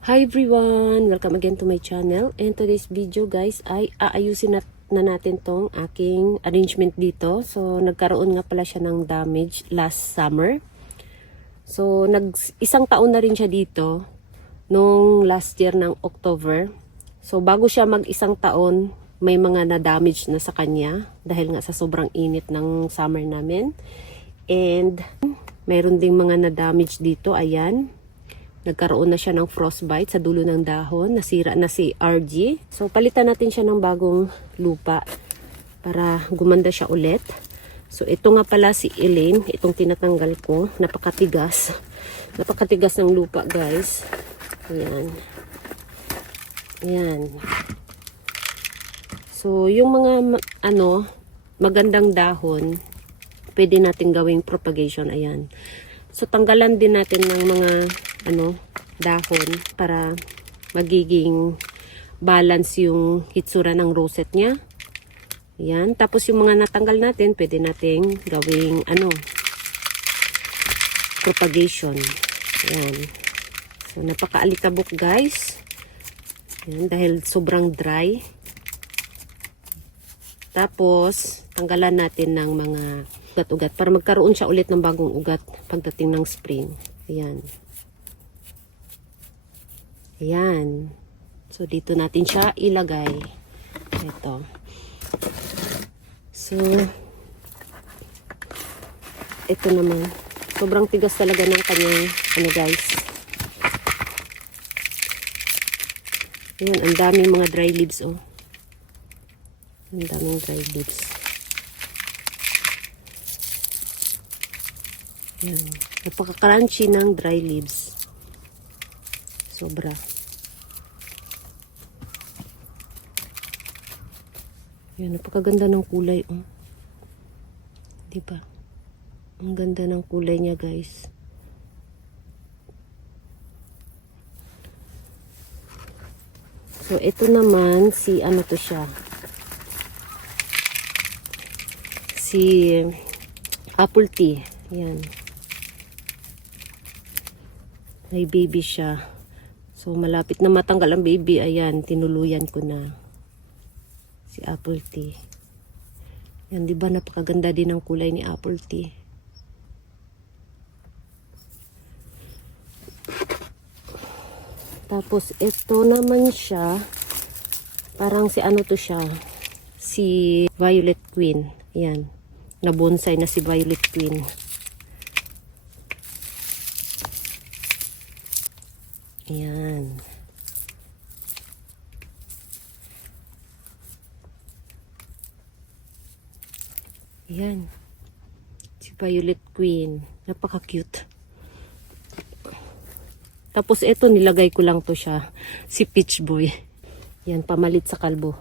Hi everyone! Welcome again to my channel. And today's video guys ay aayusin na natin tong aking arrangement dito. So nagkaroon nga pala siya ng damage last summer. So isang taon na rin siya dito nung last year ng October. So bago siya mag-isang taon, may mga na-damage na sa kanya dahil nga sa sobrang init ng summer namin. And mayroon ding mga na-damage dito, ayan. Nagkaroon na siya ng frostbite sa dulo ng dahon. Nasira na si RG. So, palitan natin siya ng bagong lupa para gumanda siya ulit. So, ito nga pala si Elaine. Itong tinatanggal ko. Napakatigas. Napakatigas ng lupa, guys. Ayan. Ayan. So, yung mga, magandang dahon, pwede natin gawing propagation. Ayan. So, tanggalan din natin ng mga dahon para magiging balance yung hitsura ng rosette niya. Ayan. Tapos yung mga natanggal natin, pwede nating gawing propagation. Ayan. So, napaka-alikabok guys. Ayan, dahil sobrang dry. Tapos, tanggalan natin ng mga ugat-ugat para magkaroon siya ulit ng bagong ugat pagdating ng spring. Ayan. Ayan. So, dito natin siya ilagay. Ito. So, ito naman. Sobrang tigas talaga ng kanyang, guys. Ayan, ang daming mga dry leaves, oh. Ang daming dry leaves. Ayan. Napaka-crunchy ng dry leaves. Sobra. Ayan, napakaganda ng kulay, oh. Diba? Ang ganda ng kulay niya, guys. So, ito naman, si to siya. Si apple tea. Ayan. May baby siya. So, malapit na matanggal ang baby. Ayan, tinuluyan ko na. Si apple tea. Yan, di ba napakaganda din ang kulay ni apple tea. Tapos, ito naman siya. Parang si to siya. Si Violet Queen. Ayan. Nabonsai na si Violet Queen. Ayan. Ayan. Si Violet Queen. Napaka-cute. Tapos ito, nilagay ko lang to siya. Si Peach Boy. Ayan, pamalit sa kalbo.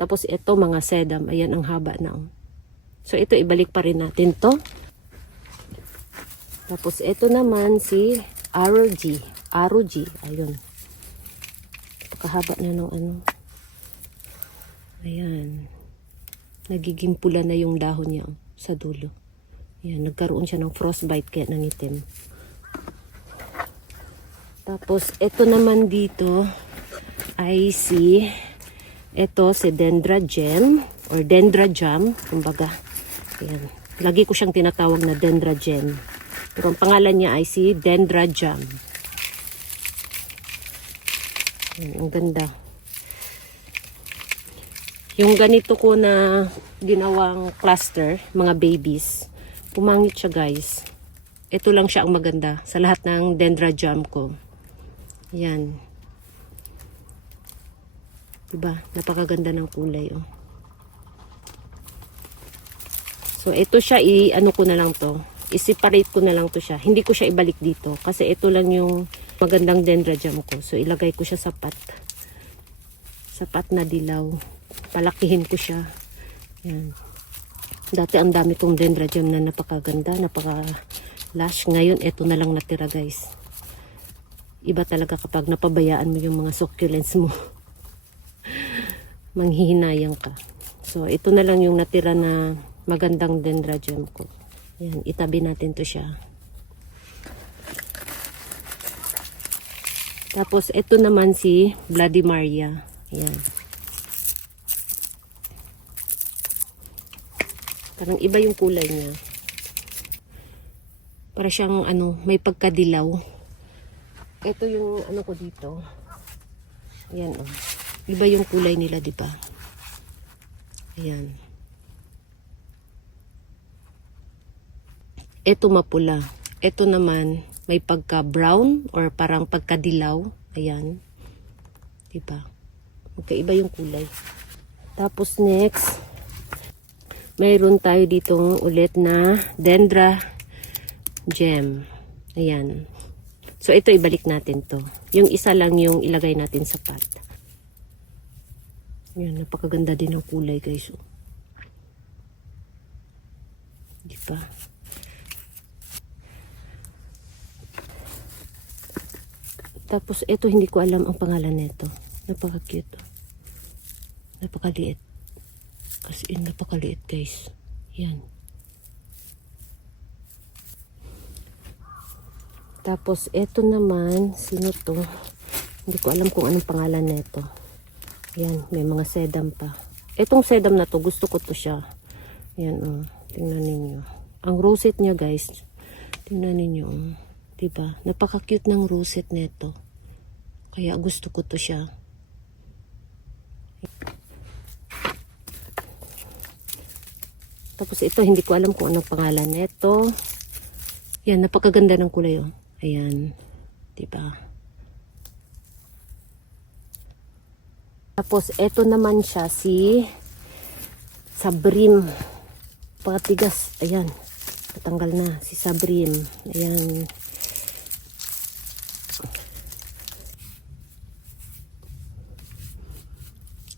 Tapos ito, mga sedum. Ayan, ang haba na. So ito, ibalik pa rin natin to. Tapos, ito naman si RG. RG. Ayun. Pakahaba na ng Ayan. Nagiging pula na yung dahon niya sa dulo. Ayan. Nagkaroon siya ng frostbite kaya nangitim. Tapos, ito naman dito ay si Dendra Gem or Dendra Jam. Kumbaga. Ayan. Lagi ko siyang tinatawag na Dendra Gem. Pero ang pangalan niya ay si Dendra Jam. Ang ganda. Yung ganito ko na ginawang cluster, mga babies, pumangit siya guys. Ito lang siya ang maganda sa lahat ng Dendra Jam ko. Yan. Diba? Napakaganda ng kulay. Oh. So, ito siya, ko na lang to. I-separate ko na lang to siya. Hindi ko siya ibalik dito. Kasi ito lang yung magandang Dendra Jam ko. So, ilagay ko siya sa pot. Sa pot na dilaw. Palakihin ko siya. Yan. Dati ang dami kong Dendra Jam na napakaganda. Napaka-lush. Ngayon, ito na lang natira guys. Iba talaga kapag napabayaan mo yung mga succulents mo. Manghihinayang ka. So, ito na lang yung natira na magandang Dendra Jam ko. Yan, itabi natin to siya. Tapos, ito naman si Bloody Maria. Ayan. Parang iba yung kulay niya. Para siyang, may pagkadilaw. Ito yung, ko dito. Ayan, oh. Iba yung kulay nila, di ba? Ayan. Ito mapula. Ito naman, may pagka-brown or parang pagkadilaw. Ayan. Diba? Magkaiba yung kulay. Tapos next, mayroon tayo ditong ulit na Dendra Gem. Ayan. So, ito ibalik natin to. Yung isa lang yung ilagay natin sa pot. Ayan, napakaganda din ng kulay, guys. Diba? Tapos, ito hindi ko alam ang pangalan nito. Napaka-cute. Napakaliit. As in, napakaliit, guys. Yan. Tapos, ito naman, sino to? Hindi ko alam kung anong pangalan nito. Yan, may mga sedam pa. Itong sedam na to, gusto ko to siya. Yan, oh. Tingnan ninyo. Ang rosette niya, guys. Tingnan ninyo, oh. Diba? Napaka-cute ng rosette nito. Kaya gusto ko to siya. Tapos ito, hindi ko alam kung anong pangalan nito. Yan, napakaganda ng kulay, oh. Ayan. Diba? Tapos, ito naman siya, si Sabrim. Pakatigas. Ayan. Natanggal na. Si Sabrim. Ayan.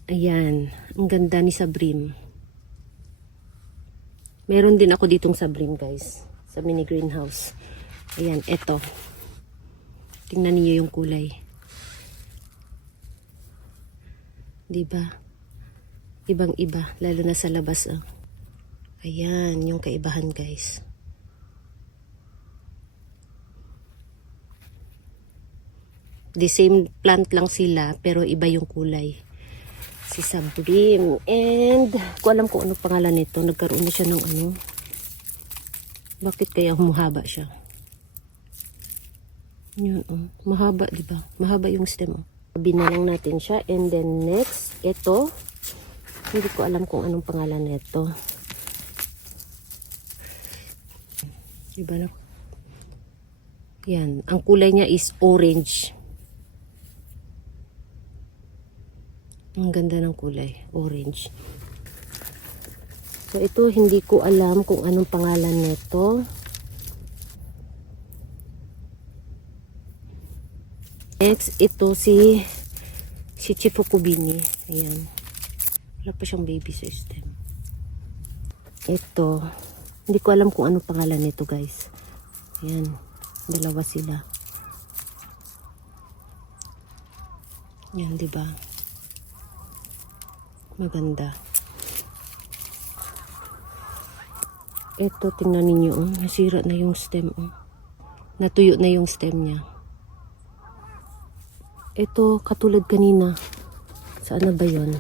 Ayan. Ang ganda ni Sabrim. Meron din ako ditong Sabrim, guys. Sa mini greenhouse. Ayan. Eto. Tingnan niyo yung kulay. Diba? Ibang-iba. Lalo na sa labas, oh. Ayan. Yung kaibahan, guys. The same plant lang sila, pero iba yung kulay. Si Sabrim. And, ko alam kung ano pangalan nito. Nagkaroon na siya ng ano. Bakit kaya humahaba siya? Yun, oh. Mahaba, diba? Mahaba yung stem, oh. Binalang natin siya. And then, next, ito. Hindi ko alam kung anong pangalan nito. Diba na? Yan. Ang kulay niya is orange. Ang ganda ng kulay. Orange. So, ito, hindi ko alam kung anong pangalan nito. Next, ito si Chifukubini. Ayan. Wala pa siyang baby sa stem. Ito, hindi ko alam kung anong pangalan nito, guys. Ayan. Dalawa sila. Yan, diba? Maganda. Ito, tingnan ninyo, oh. Nasira na yung stem, oh. Natuyo na yung stem niya. Ito, katulad kanina. Saan na ba yun?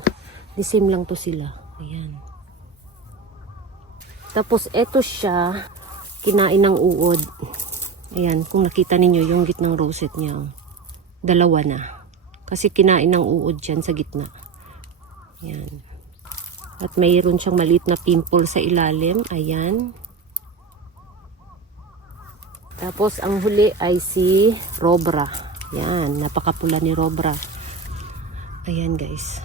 The same lang to sila. Ayan. Tapos, ito siya, kinain ng uod. Ayan, kung nakita ninyo yung gitnang rosette niya. Oh. Dalawa na. Kasi kinain ng uod dyan sa gitna. Ayan. At mayroon siyang maliit na pimple sa ilalim. Ayan. Tapos, ang huli ay si Robra. Yan, napakapula ni Robra. Ayan, guys.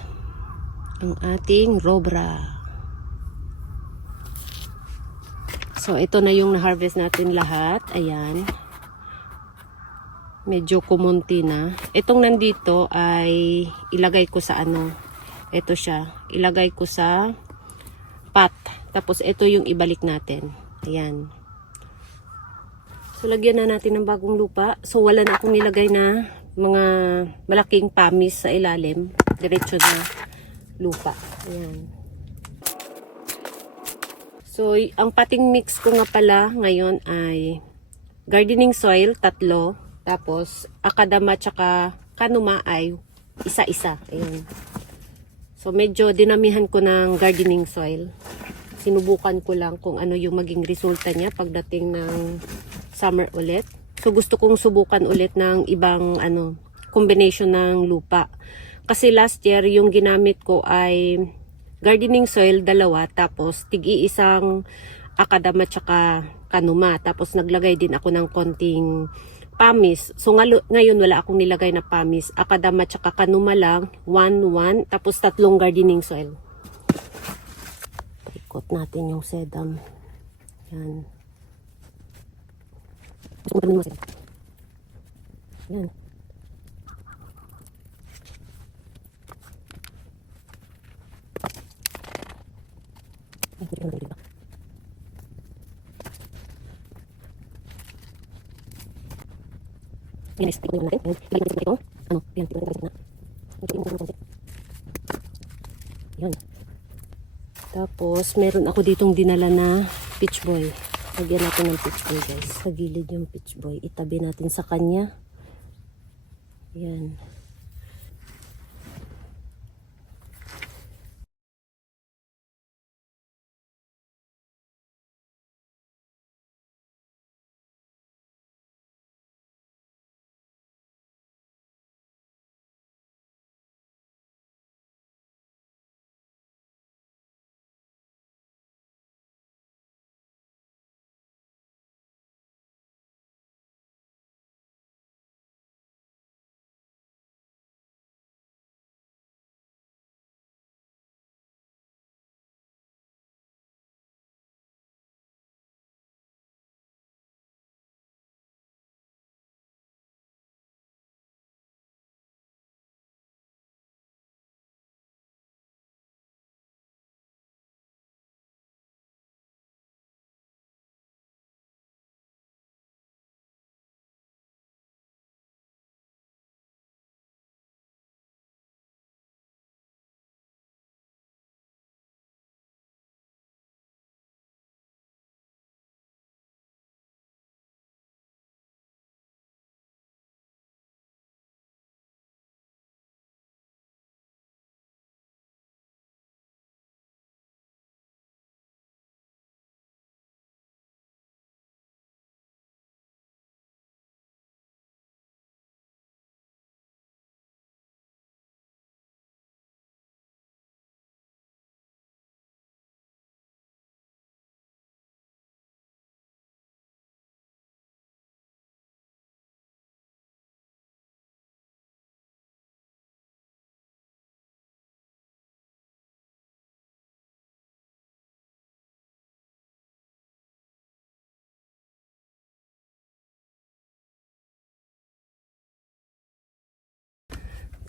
Ang ating Robra. So, ito na yung na-harvest natin lahat. Ayan. Medyo kumunti na. Itong nandito ay ilagay ko sa ano. Ito siya. Ilagay ko sa pot. Tapos, ito yung ibalik natin. Ayan. So, lagyan na natin ng bagong lupa. So, wala na akong nilagay na mga malaking pamis sa ilalim. Diretso na lupa. Ayan. So, ang potting mix ko nga pala ngayon ay gardening soil, 3. Tapos, akadama tsaka kanuma ay isa-isa. Ayan. So, medyo dinamihan ko ng gardening soil. Sinubukan ko lang kung ano yung maging resulta niya pagdating ng summer ulit. So, gusto kong subukan ulit ng ibang combination ng lupa. Kasi last year, yung ginamit ko ay gardening soil, 2, tapos tig-iisang akadama tsaka kanuma. Tapos naglagay din ako ng konting pamis. So ngayon wala akong nilagay na pamis. Akadama tsaka kanuma lang, 1, tapos 3 gardening soil. Ikot natin yung sedum. Yan. Gusto mo sedum. Yan. Yan, stick mo natin. Lagyan natin ito. Yan, tignan natin na. Yan. Tapos, meron ako ditong dinala na peach boy. Lagyan natin ng peach boy, guys. Sa gilid yung peach boy. Itabi natin sa kanya. Yan.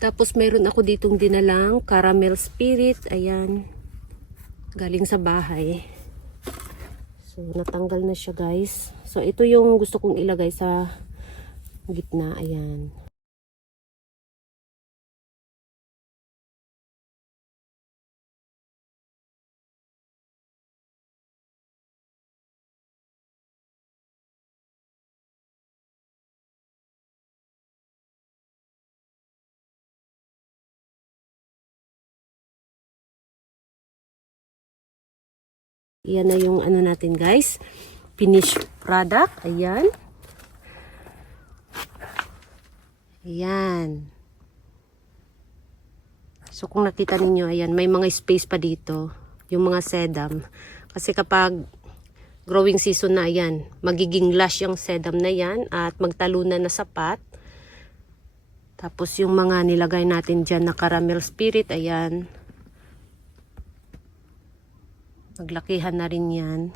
Tapos meron ako ditong dinalang caramel spirit. Ayan. Galing sa bahay. So natanggal na siya, guys. So ito yung gusto kong ilagay sa gitna. Ayan. Yan na yung natin, guys. Finished product. Ayan. Ayan. So kung nakita ninyo, ayan, may mga space pa dito. Yung mga sedum. Kasi kapag growing season na, ayan, magiging lush yung sedum na yan at magtalunan na sapat. Tapos yung mga nilagay natin dyan na caramel spirit, ayan. Maglakihan na rin yan.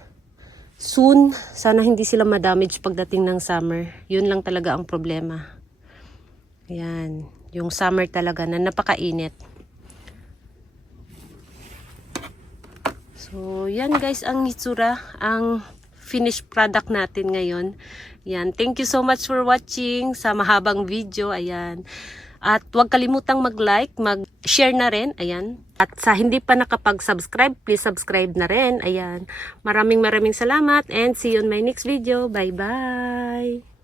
Soon, sana hindi sila ma-damage pagdating ng summer. Yun lang talaga ang problema. Ayan. Yung summer talaga na napakainit. So, yan guys ang itsura, ang finished product natin ngayon. Ayan. Thank you so much for watching sa mahabang video. Ayan. At huwag kalimutang mag-like, mag-share na rin. Ayan. At sa hindi pa nakapag-subscribe, please subscribe na rin. Ayan. Maraming salamat and see you on my next video. Bye-bye!